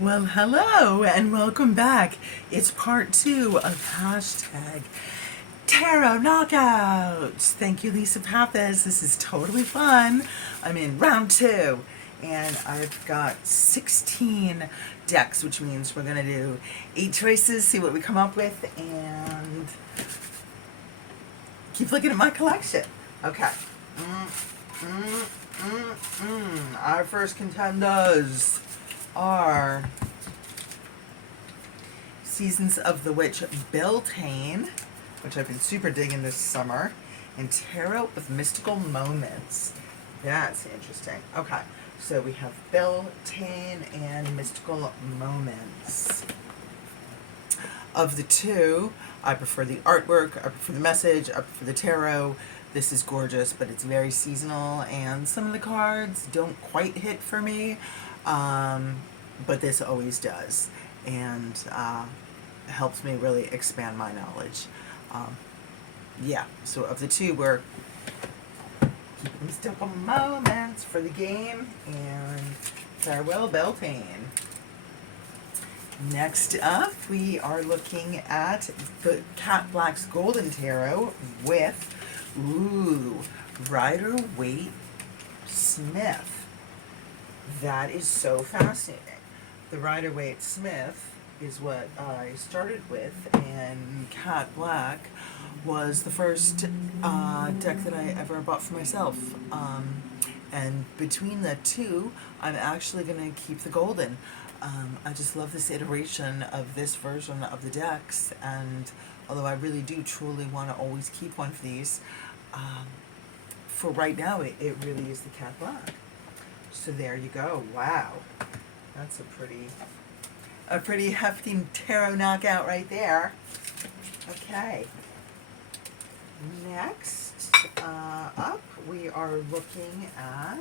Well, hello and welcome back. It's part two of hashtag Tarot Knockouts. Thank you, Lisa Pappas. This is totally fun. I'm in round two and I've got 16 decks, which means we're going to do 8 choices, see what we come up with, and keep looking at my collection. Okay. Our first contenders are Seasons of the Witch Beltane, which I've been super digging this summer, and Tarot of Mystical Moments. That's interesting. Okay, so we have Beltane and Mystical Moments. Of the two, I prefer the artwork, I prefer the message, I prefer the tarot. This is gorgeous, but it's very seasonal, and some of the cards don't quite hit for me, but this always does, and helps me really expand my knowledge. Yeah, so of the two, we're keeping mystical moments for the game, and farewell, Beltane. Next up, we are looking at the Cat Black's Golden Tarot with, Rider-Waite Smith. That is so fascinating. The Rider-Waite Smith is what I started with, and Cat Black was the first deck that I ever bought for myself. And between the two, I'm actually going to keep the Golden. I just love this iteration of this version of the decks, and although I really do truly want to always keep one of these, for right now it really is the Cat Black. So there you go. Wow, that's a pretty hefty tarot knockout right there. Okay, next up we are looking at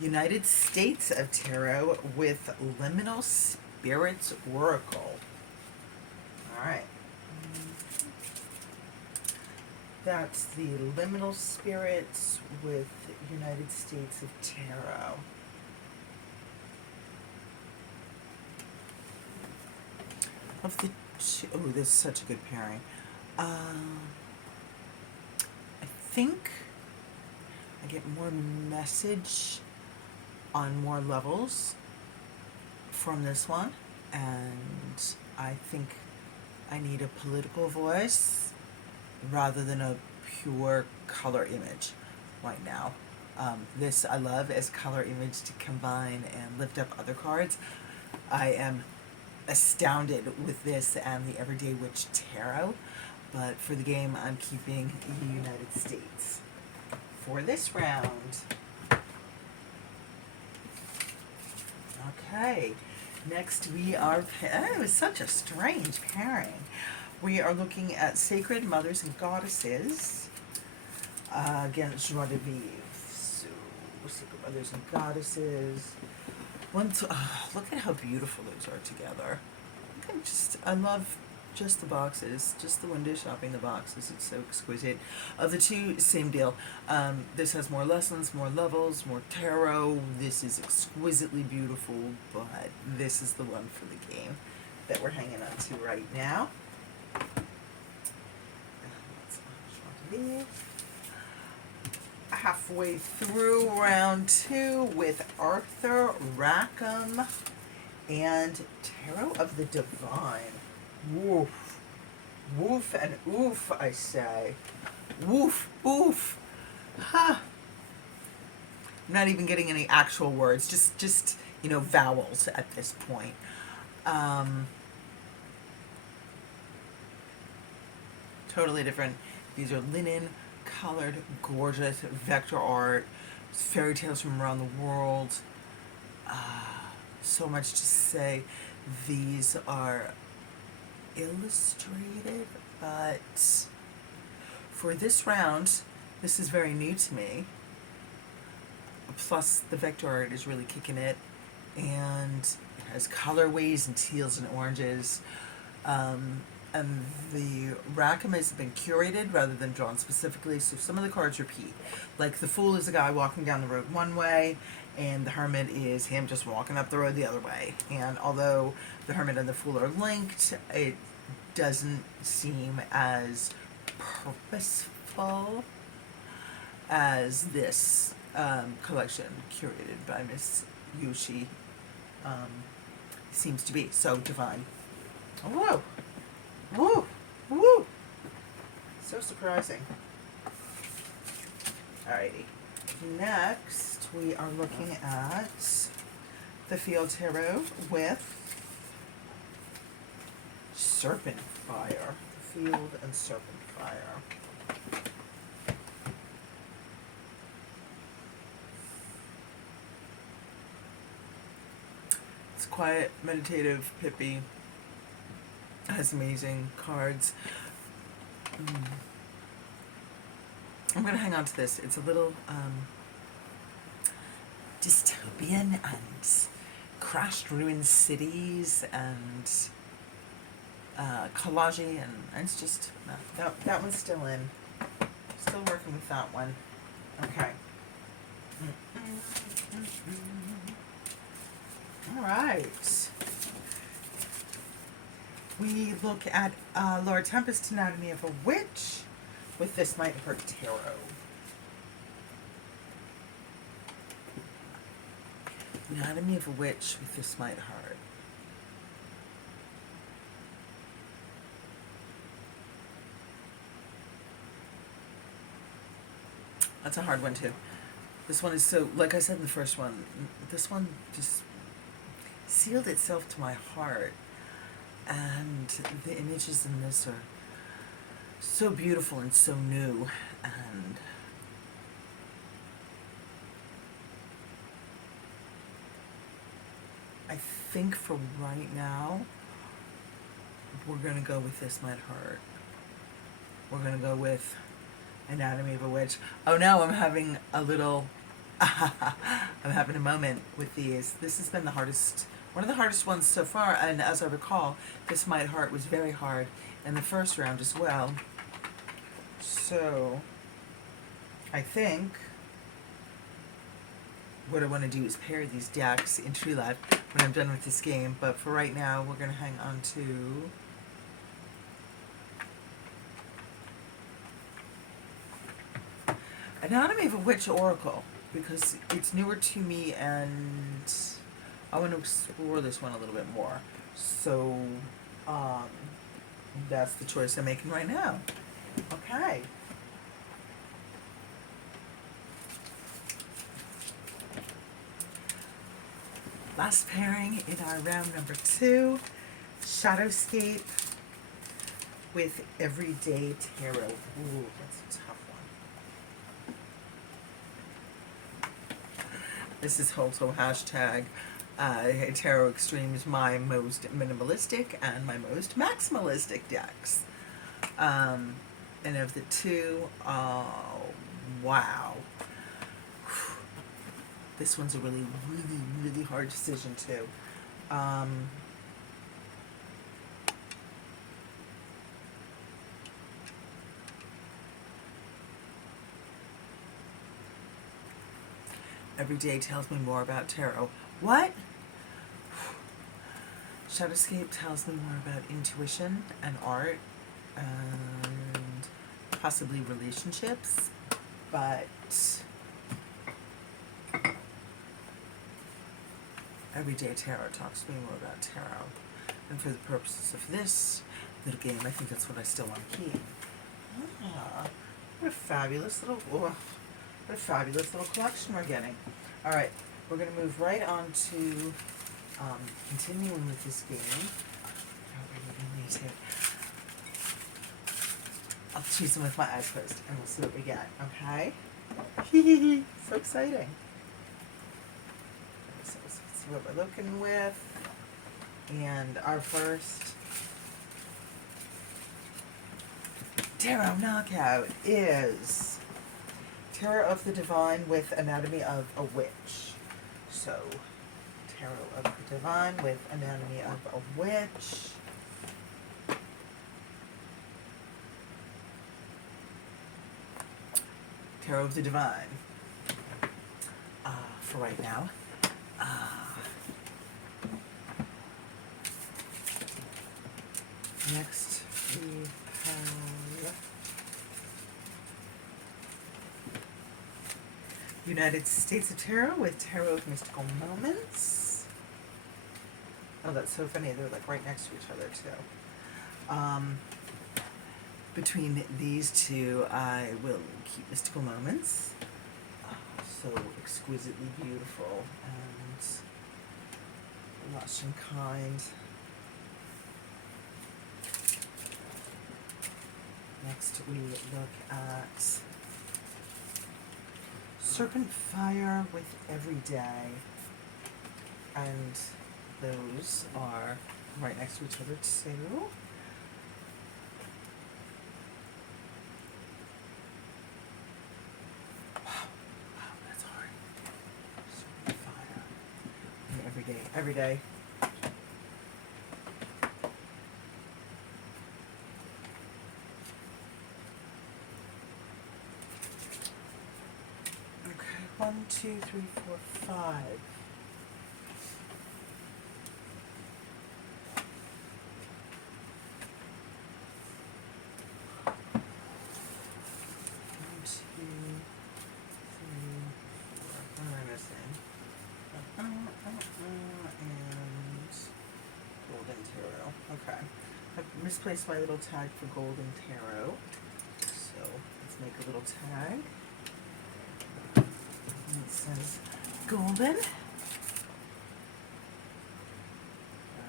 United States of Tarot with Liminal Spirits Oracle. Alright. That's the Liminal Spirits with United States of Tarot. Of the two, oh, this is such a good pairing. I think I get more message on more levels from this one, and I think I need a political voice rather than a pure color image right now. This I love as color image to combine and lift up other cards. I am astounded with this and the Everyday Witch Tarot, but for the game I'm keeping the United States for this round. Okay, next we are, it was such a strange pairing. We are looking at Sacred Mothers and Goddesses against Joie de Vivre. So, Sacred Mothers and Goddesses. Look at how beautiful those are together. I love just the boxes, just the window shopping the boxes. It's so exquisite. Of the two, same deal. This has more lessons, more levels, more tarot. This is exquisitely beautiful, but this is the one for the game that we're hanging on to right now. Halfway through round two with Arthur Rackham and Tarot of the Divine. Woof. Woof and oof, I say. Woof, oof. Ha. I'm not even getting any actual words, just vowels at this point. Totally different. These are linen colored, gorgeous vector art, fairy tales from around the world. So much to say. These are illustrated, but for this round, this is very new to me. Plus, the vector art is really kicking it, and it has colorways and teals and oranges. and the Rackham has been curated rather than drawn specifically, so some of the cards repeat. Like the Fool is a guy walking down the road one way, and the Hermit is him just walking up the road the other way. And although the Hermit and the Fool are linked, it doesn't seem as purposeful as this collection curated by Miss Yoshi seems to be. So divine. Whoa! Woo! Woo! So surprising. Alrighty. Next, we are looking at the Field Tarot with Serpent Fire. Field and Serpent Fire. It's quiet, meditative, pippy. Has amazing cards. I'm going to hang on to this. It's a little dystopian and crashed ruined cities and collagey, and it's just, no, that one's still in. Still working with that one. Okay. All right. We look at Laura Tempest's Anatomy of a Witch with This Might Hurt Tarot. Anatomy of a Witch with This Might Hurt. That's a hard one too. This one is so, like I said in the first one, this one just sealed itself to my heart. And the images in this are so beautiful and so new, and I think for right now we're gonna go with This Might Hurt. We're gonna go with Anatomy of a Witch. Oh no, I'm having a little I'm having a moment with these. This has been the hardest, one of the hardest ones so far, and as I recall, This Might Hurt was very hard in the first round as well. So, I think what I want to do is pair these decks in True Life when I'm done with this game, but for right now, we're going to hang on to Anatomy of a Witch Oracle, because it's newer to me and I want to explore this one a little bit more. So, that's the choice I'm making right now. Okay. Last pairing in our round number 2, Shadowscape with Everyday Tarot. Ooh, that's a tough one. This is also hashtag Tarot Extremes, my most minimalistic and my most maximalistic decks. And of the two, oh, wow. This one's a really, really, really hard decision too. Every day tells me more about tarot. What? Shadowscape tells me more about intuition and art and possibly relationships, but Everyday Tarot talks to me more about tarot. And for the purposes of this little game, I think that's what I still want to keep. Ah, what a fabulous little, what a fabulous little collection we're getting. All right, we're going to move right on to continuing with this game. I'll choose them with my eyes closed, and we'll see what we get. Okay? So exciting. So let's see what we're looking with. And our first tarot knockout is Tarot of the Divine with Anatomy of a Witch. So, Tarot of the Divine with Anatomy of a Witch. Tarot of the Divine. For right now. Next we have United States of Tarot with Tarot of Mystical Moments. Oh, that's so funny. They're like right next to each other too. Between these two, I will keep Mystical Moments. So exquisitely beautiful and lush and kind. Next we look at Serpent Fire with Everyday, and those are right next to each other too. Wow, that's hard. Serpent Fire and Everyday. Okay, 1, 2, 3, 4, 5. Okay. I've misplaced my little tag for Golden Tarot. So let's make a little tag. And it says Golden.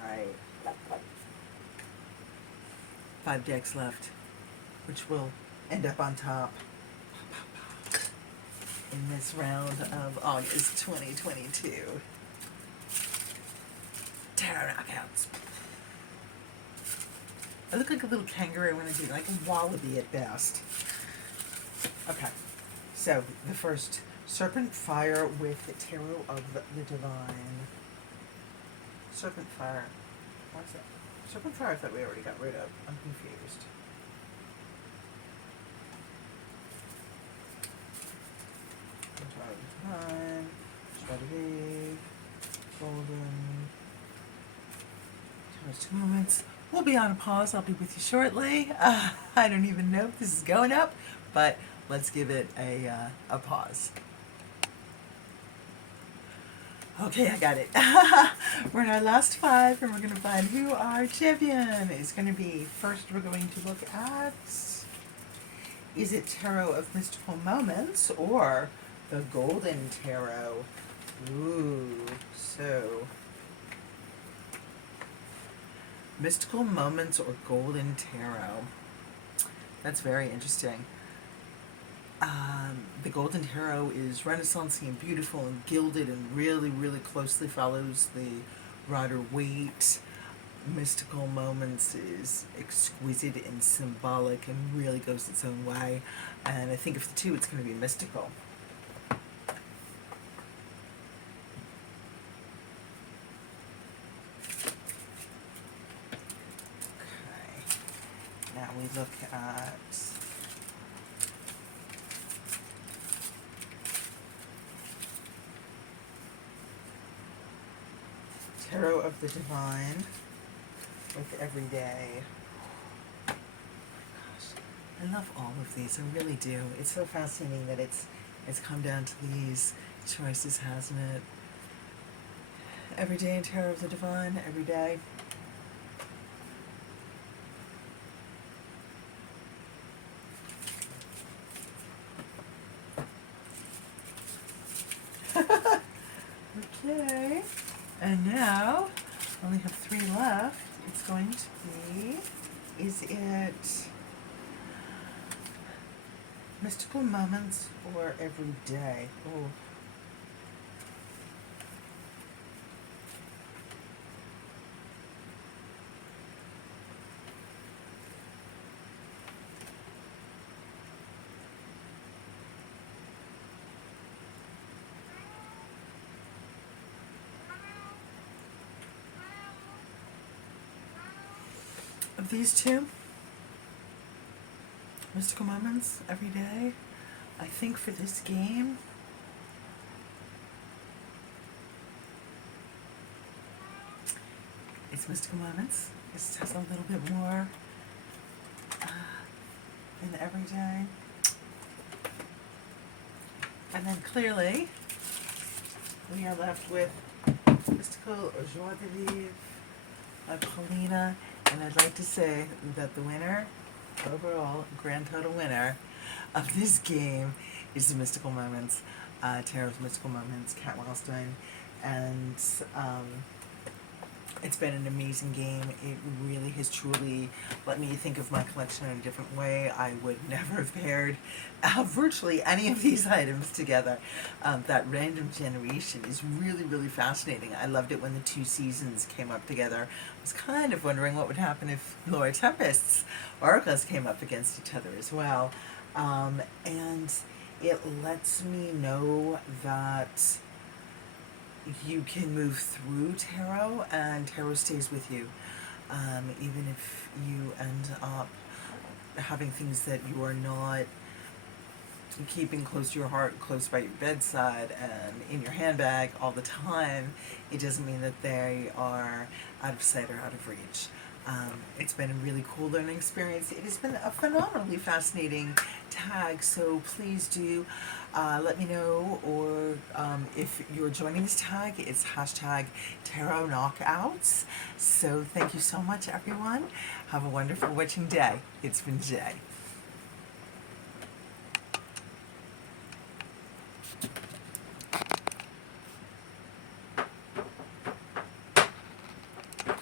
Alright. 5 decks left, which will end up on top in this round of August 2022. Tarot knockouts. I look like a little kangaroo when I do, like a wallaby at best. Okay, so the first, Serpent Fire with the Tarot of the Divine. Serpent Fire, what's that? Serpent Fire I thought we already got rid of. I'm confused. Tarot of the Divine, Strategy, Golden, Tarot's 2 moments. We'll be on a pause. I'll be with you shortly. I don't even know if this is going up, but let's give it a pause. Okay, I got it. We're in our last 5, and we're going to find who our champion is going to be. First, we're going to look at, is it Tarot of Mystical Moments or the Golden Tarot? Ooh, so Mystical Moments or Golden Tarot. That's very interesting. The Golden Tarot is Renaissance-y and beautiful and gilded and really, really closely follows the Rider-Waite. Mystical Moments is exquisite and symbolic and really goes its own way. And I think of the two, it's going to be mystical. Now we look at Tarot of the Divine with Everyday. Oh my gosh, I love all of these. I really do. It's so fascinating that it's come down to these choices, hasn't it? Everyday in Tarot of the Divine, Everyday. Okay, and now I only have 3 left. It's going to be, is it Mystical Moments or Everyday? Oh. Of these two, Mystical Moments, Everyday, I think for this game, it's Mystical Moments. It just has a little bit more than Everyday. And then clearly, we are left with Mystical Joie de Vivre by Paulina. And I'd like to say that the winner, overall, grand total winner of this game is the Mystical Moments, Tarot's Mystical Moments, Kat Wildstein. And it's been an amazing game. It really has truly let me think of my collection in a different way. I would never have paired virtually any of these items together. That random generation is really, really fascinating. I loved it when the two seasons came up together. I was kind of wondering what would happen if Laura Tempest's oracles came up against each other as well. And it lets me know that you can move through tarot and tarot stays with you. Even if you end up having things that you are not keeping close to your heart, close by your bedside and in your handbag all the time, it doesn't mean that they are out of sight or out of reach. It's been a really cool learning experience. It has been a phenomenally fascinating tag, so please do let me know, or if you're joining this tag, it's hashtag Tarot Knockouts. So thank you so much, everyone. Have a wonderful witching day. It's been Jay.